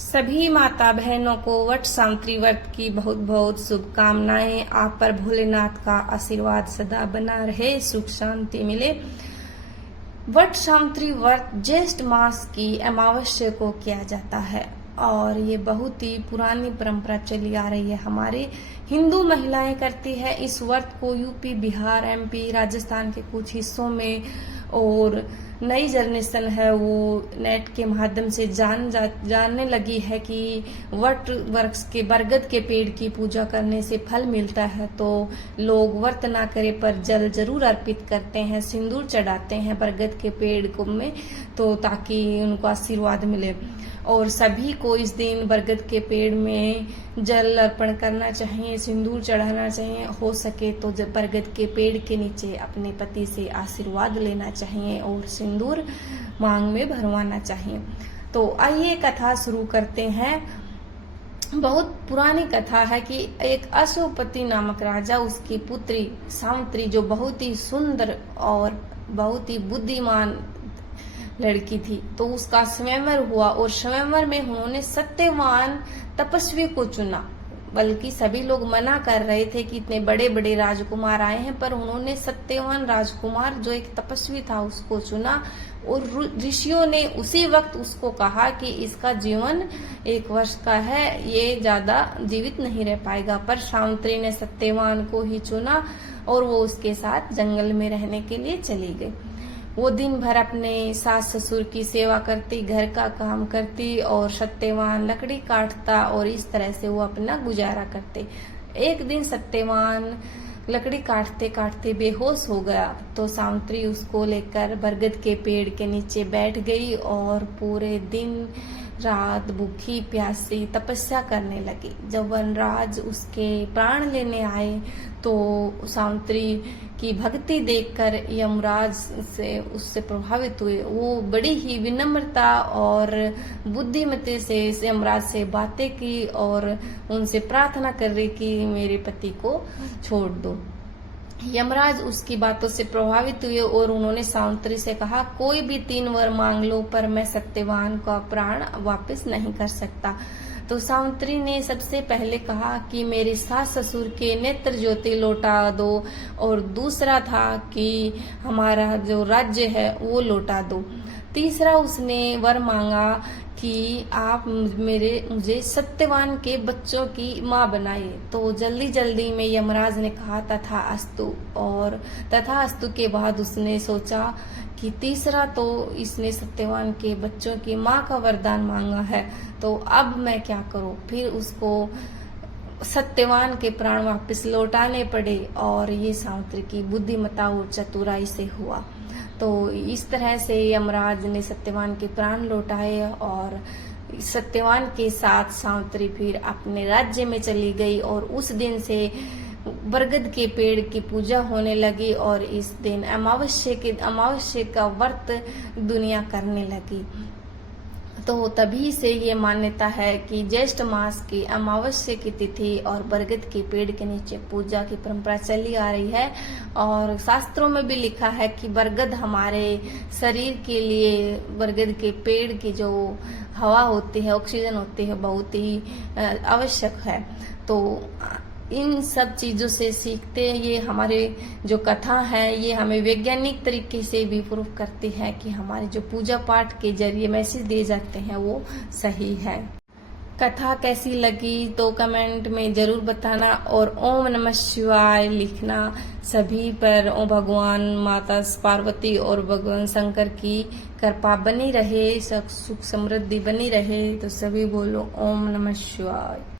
सभी माता बहनों को वट सावित्री व्रत की बहुत बहुत शुभकामनाएं। आप पर भोलेनाथ का आशीर्वाद सदा बना रहे, सुख शांति मिले। वट सावित्री व्रत ज्येष्ठ मास की अमावस्या को किया जाता है और ये बहुत ही पुरानी परंपरा चली आ रही है। हमारे हिंदू महिलाएं करती है इस व्रत को। यूपी, बिहार, एमपी, राजस्थान के कुछ हिस्सों में, और नई जनरेशन है वो नेट के माध्यम से जानने लगी है कि वट वृक्ष के बरगद के पेड़ की पूजा करने से फल मिलता है। तो लोग व्रत ना करे पर जल जरूर अर्पित करते हैं, सिंदूर चढ़ाते हैं बरगद के पेड़ को में, तो ताकि उनको आशीर्वाद मिले। और सभी को इस दिन बरगद के पेड़ में जल अर्पण करना चाहिए, सिंदूर चढ़ाना चाहिए। हो सके तो जब बरगद के पेड़ के नीचे अपने पति से आशीर्वाद लेना चाहिए और सिंदूर मांग में भरवाना चाहिए। तो आइए कथा शुरू करते हैं। बहुत पुरानी कथा है कि एक अशोकपति नामक राजा, उसकी पुत्री सावित्री जो बहुत ही सुंदर और बहुत ही बुद्धिमान लड़की थी, तो उसका स्वयंवर हुआ और स्वयंवर में उन्होंने सत्यवान तपस्वी को चुना। बल्कि सभी लोग मना कर रहे थे कि इतने बड़े बड़े राजकुमार आए हैं, पर उन्होंने सत्यवान राजकुमार जो एक तपस्वी था उसको चुना। और ऋषियों ने उसी वक्त उसको कहा कि इसका जीवन 1 वर्ष का है, ये ज्यादा जीवित नहीं रह पाएगा। पर सावित्री ने सत्यवान को ही चुना और वो उसके साथ जंगल में रहने के लिए चली गई। वो दिन भर अपने सास ससुर की सेवा करती, घर का काम करती और सत्यवान लकड़ी काटता, और इस तरह से वो अपना गुजारा करते। एक दिन सत्यवान लकड़ी काटते काटते बेहोश हो गया, तो सावित्री उसको लेकर बरगद के पेड़ के नीचे बैठ गई और पूरे दिन रात भूखी प्यासी तपस्या करने लगी। जब वनराज उसके प्राण लेने आए तो सावित्री की भक्ति देखकर यमराज से उससे प्रभावित हुए। वो बड़ी ही विनम्रता और बुद्धिमती से यमराज से बातें की और उनसे प्रार्थना कर रही कि मेरे पति को छोड़ दो। यमराज उसकी बातों से प्रभावित हुए और उन्होंने सावित्री से कहा, कोई भी 3 वर मांग लो पर मैं सत्यवान का प्राण वापस नहीं कर सकता। तो सावित्री ने सबसे पहले कहा कि मेरे सास ससुर के नेत्र ज्योति लौटा दो, और दूसरा था कि हमारा जो राज्य है वो लौटा दो। तीसरा उसने वर मांगा कि आप मुझे सत्यवान के बच्चों की माँ बनाइए। तो जल्दी जल्दी में यमराज ने कहा तथास्तु, और तथास्तु के बाद उसने सोचा कि तीसरा तो इसने सत्यवान के बच्चों की माँ का वरदान मांगा है, तो अब मैं क्या करूं। फिर उसको सत्यवान के प्राण वापस लौटाने पड़े और ये सावित्री की बुद्धिमता और चतुराई से हुआ। तो इस तरह से यमराज ने सत्यवान के प्राण लौटाए और सत्यवान के साथ सावित्री फिर अपने राज्य में चली गई। और उस दिन से बरगद के पेड़ की पूजा होने लगी और इस दिन अमावस्या का व्रत दुनिया करने लगी। तो तभी से ये मान्यता है कि ज्येष्ठ मास की अमावस्या की तिथि और बरगद के पेड़ के नीचे पूजा की परंपरा चली आ रही है। और शास्त्रों में भी लिखा है कि बरगद हमारे शरीर के लिए, बरगद के पेड़ की जो हवा होती है, ऑक्सीजन होती है, बहुत ही आवश्यक है। तो इन सब चीजों से सीखते ये हमारे जो कथा है, ये हमें वैज्ञानिक तरीके से भी प्रूव करती है कि हमारे जो पूजा पाठ के जरिए मैसेज दिए जाते हैं वो सही है। कथा कैसी लगी तो कमेंट में जरूर बताना और ओम नमः शिवाय लिखना। सभी पर ओम भगवान माता पार्वती और भगवान शंकर की कृपा बनी रहे, सुख समृद्धि बनी रहे। तो सभी बोलो ओम नमः शिवाय।